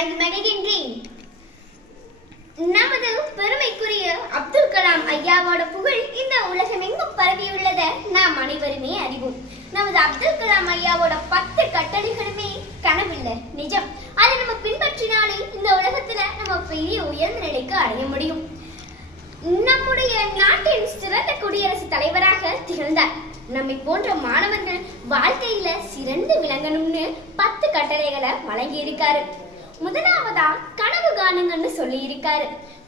வணங்கி மகிழ்கின்றேன் நமது பெருமைக்குரிய அப்துல் கலாம் ஐயாவோட புகழ் இந்த உலகமெங்கும் பரவியுள்ளதை நாம் அனைவருமே அறிவோம். நமது அப்துல் கலாம் ஐயாவோட பத்து கட்டளைகளுமே கனவில்லை. நிஜம். அதை நம்ம பின்பற்றினாலே இந்த உலகத்துல நம்ம பெரிய உயர்ந்த நிலைக்கு அடைய முடியும். நம்முடைய நாட்டின் சிறந்த குடியரசு தலைவராக திகழ்ந்தார். நம்மை போன்ற மாணவர்கள் வாழ்க்கையில சிறந்து விளங்கணும்னு பத்து கட்டளைகளை வழங்கி இருக்காரு முதலாவதா கனவு காணுங்கன்னு சொல்லி இருக்காரு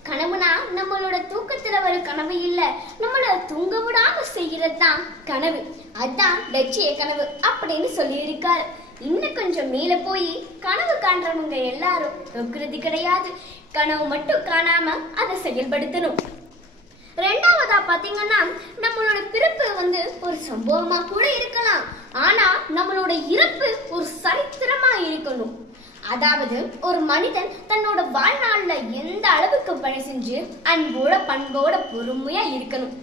கனவுனா நம்மளோட தூக்கத்துல வர கனவு இல்ல நம்மள தூங்க விடாம செய்யறது தான் கனவு. அதான் லட்சிய கனவு அப்படின்னு சொல்லி இருக்காரு இன்னும் கொஞ்சம் மேல போய் கனவு காண்றவங்க எல்லாரும் தொக்குறது கிடையாது. கனவு மட்டும் காணாம அதை செயல்படுத்தணும். ரெண்டாவதா பாத்தீங்கன்னா நம்மளோட பிறப்பு வந்து ஒரு சம்பவமா கூட இருக்கலாம். ஆனா நம்மளோட இறப்பு ஒரு சரித்திரமா இருக்கணும். அதாவது ஒரு மனிதன் தன்னோட வாழ்நாள்ல எந்த அளவுக்கு பணி செஞ்சு அன்போட பண்போட பொறுமையா இருக்கணும்?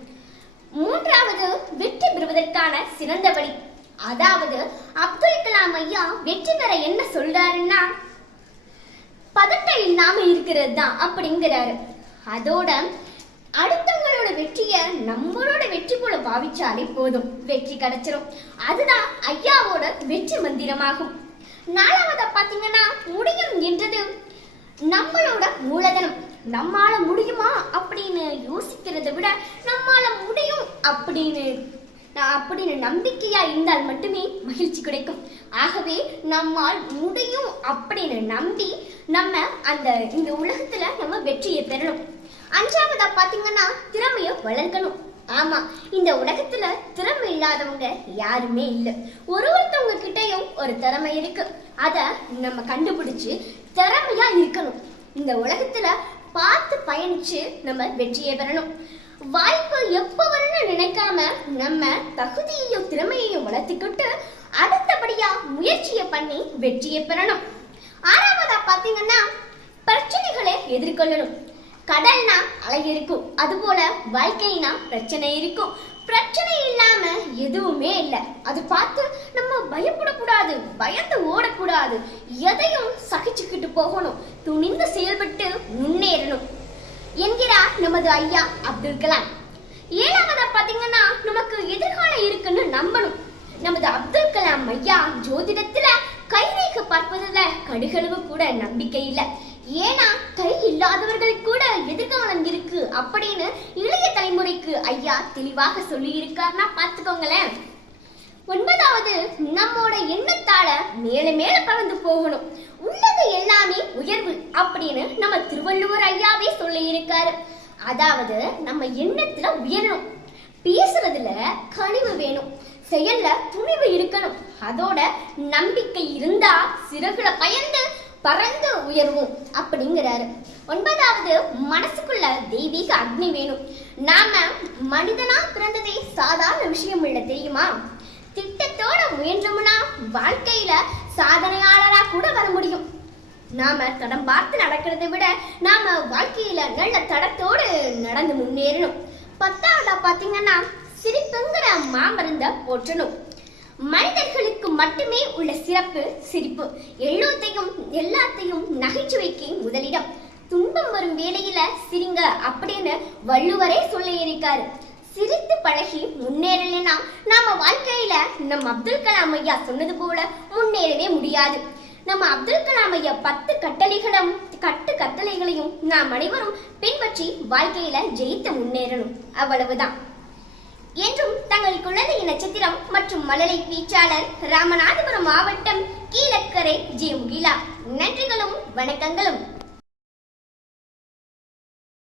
மூன்றாவது வெற்றி பெறுவதற்கான சிறந்த வழி அதாவது அப்துல் கலாம் ஐயா வெற்றி பெற என்ன சொல்றாருன்னா பதட்டம் இல்லாம இருக்கிறது தான் அப்படிங்கிறாரு. அதோட அடுத்தவங்களோட வெற்றிய நம்மளோட வெற்றி போல பாவிச்சாலே போதும். வெற்றி கிடைச்சிரும். அதுதான் ஐயாவோட வெற்றி மந்திரமாகும். நாலாவதா பாத்தீங்கன்னா முடியும் என்றது. நம்மளோட மூலதனம். நம்மால முடியுமா அப்படின்னு யோசிக்கிறதை விட நம்மால முடியும் அப்படின்னு. அப்படின்னு நம்பிக்கையா இருந்தால் மட்டுமே மகிழ்ச்சி கிடைக்கும். ஆகவே நம்மால் முடியும் அப்படின்னு நம்பி நம்ம அந்த இந்த உலகத்துல நம்ம வெற்றியை பெறணும். அஞ்சாவதா பாத்தீங்கன்னா திறமைய வளர்க்கணும். ஆமா இந்த உலகத்துல திறமை இல்லாதவங்க யாருமே இல்ல. ஒரு ஒருத்தவங்க கிட்டயும் ஒரு திறமை இருக்கு. அத நம்ம கண்டுபிடிச்சு திறமையா இருக்கணும். இந்த உலகத்துல பார்த்து பயணிச்சு நம்ம வெற்றியை பெறணும். வாய்ப்பு எப்ப வரணும்னு நினைக்காம நம்ம தகுதியையும் திறமையையும் வளர்த்துக்கிட்டு அடுத்தபடியா முயற்சியை பண்ணி வெற்றியை பெறணும். ஆறாவதா பாத்தீங்கன்னா பிரச்சனைகளை எதிர்கொள்ளணும். கடல்னா அலை இருக்கும் அதுபோல வாழ்க்கைனா பிரச்சனை இருக்கும் பிரச்சனை இல்லாம எதுவுமே இல்லை. அது பார்த்து நம்ம பயப்படக்கூடாது பயந்து ஓடக்கூடாது. எதையும் சகிச்சுக்கிட்டு போகணும். துணிந்து செயல்பட்டு முன்னேறணும் என்கிறார் நமது ஐயா அப்துல் கலாம். ஏழாவதா பாத்தீங்கன்னா நமக்கு எதிர்காலம் இருக்குன்னு நம்பணும். நமது அப்துல் கலாம் ஐயா ஜோதிடத்துல கைரேக பார்ப்பதுல கடுகளவு கூட நம்பிக்கை இல்லை. ஏன்னா கை இல்லாதவர்கள் கூட எதிர்காலம் இருக்கு அப்படின்னு இளைய தலைமுறைக்கு ஐயா தெளிவாக சொல்லி இருக்காருன்னா பாத்துக்கோங்களேன் ஒன்பதாவது நம்மோட எண்ணத்தால மேல மேல பறந்து போகணும். உள்ளது எல்லாமே உயர்வு அப்படின்னு நம்ம திருவள்ளுவர் ஐயாவே சொல்லி இருக்காரு அதாவது நம்ம எண்ணத்துல உயரணும். பேசுறதுல கனிவு வேணும். செயல்ல துணிவு இருக்கணும். அதோட நம்பிக்கை இருந்தா சிறகுல பயந்து பறந்து உயர்வோம் அப்படிங்கிறாரு. ஒன்பதாவது மனசுக்குள்ள தெய்வீக அக்னி வேணும். நாம மனிதனா பிறந்ததே சாதாரண விஷயம் இல்லை தெரியுமா? திட்டத்தோட முயன்றோம்னா வாழ்க்கையில சாதனையாளரா கூட வர முடியும். நாம தடம் பார்த்து நடக்கிறதை விட நாம வாழ்க்கையில நல்ல தடத்தோடு நடந்து முன்னேறணும். பத்தாவதா பாத்தீங்கன்னா சிரிப்புங்கிற மாமருந்த போற்றணும். மனிதர்களுக்கு மட்டுமே உள்ள சிறப்பு சிரிப்பு. எல்லாத்தையும் எல்லாத்தையும் நகைச்சுவைக்கு முதலிடம். துன்பம் வரும் வேலையில சிரிங்க அப்படின்னு வள்ளுவரே சொல்லி இருக்காரு. சிரித்து பழகி முன்னேறலைன்னா நாம வாழ்க்கையில நம்ம அப்துல் கலாம் ஐயா சொன்னது போல முன்னேறவே முடியாது. நம்ம அப்துல் கலாம் ஐயா பத்து கட்டளைகளும் கட்டு கட்டளைகளையும் நாம் அனைவரும் பின்பற்றி வாழ்க்கையில ஜெயித்து முன்னேறணும். அவ்வளவுதான். என்றும் தங்கள் குழந்தை நட்சத்திரம் மற்றும் மழலை பேச்சாளர் ராமநாதபுரம் மாவட்டம் கீழக்கரை ஜி முகிலா. நன்றிகளும் வணக்கங்களும்.